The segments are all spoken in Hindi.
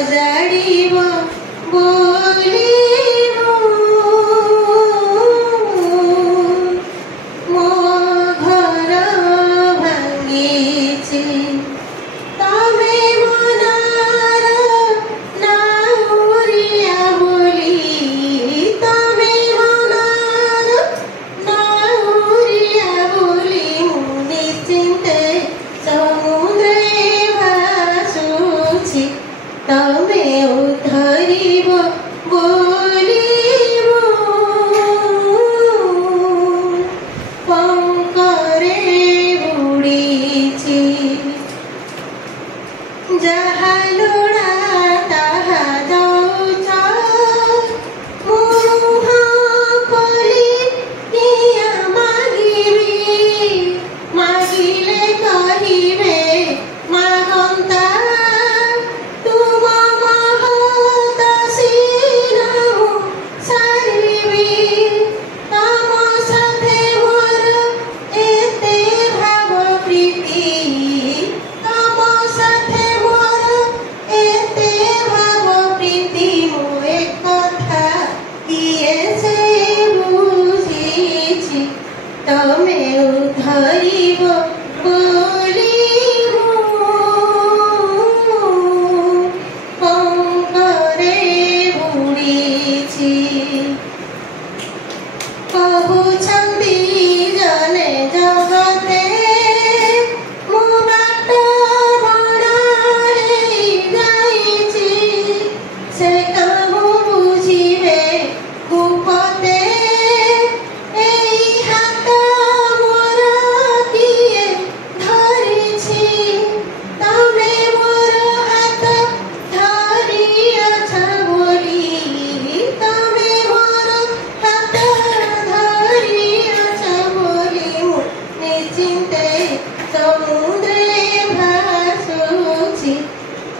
सजाड़िब बोली मो घर भांगी तमे मनार नाउरिया बोली तमे मनार नाउरिया बोली निश्चिंते समुद्रे भासुछि तमे उद्धरिब बोली पंकरे बुड़ीछि जहा लोड़ा ताहा दौछ मुँह खोली किया मागिबी मागिले कहिबे मागंता तुम महत सिनाहु सारिबी तम साथे मोर एते भाव प्रीति तम साथे मोर एते भाव प्रीति मो एक कथा किए से बुझिछि तमे उद्धरिब बोली पंकरे बुड़ीछि कहुछन्ति जने जगते मो बाट बड़ा हेई जाइछि से कहु बुझिबे कुपते एई हाथ मोर किए धरिछि तमे मोर हाथ धरिअछ बोली तमे मोर हाथ धरिअछ बोली निश्चिन्ते समुद्रे भासुछि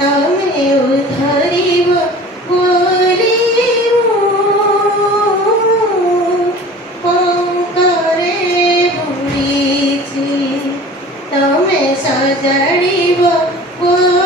तमे उद्धरिब बोली पंकरे बुड़ीछि तमे सजाड़िब बोली।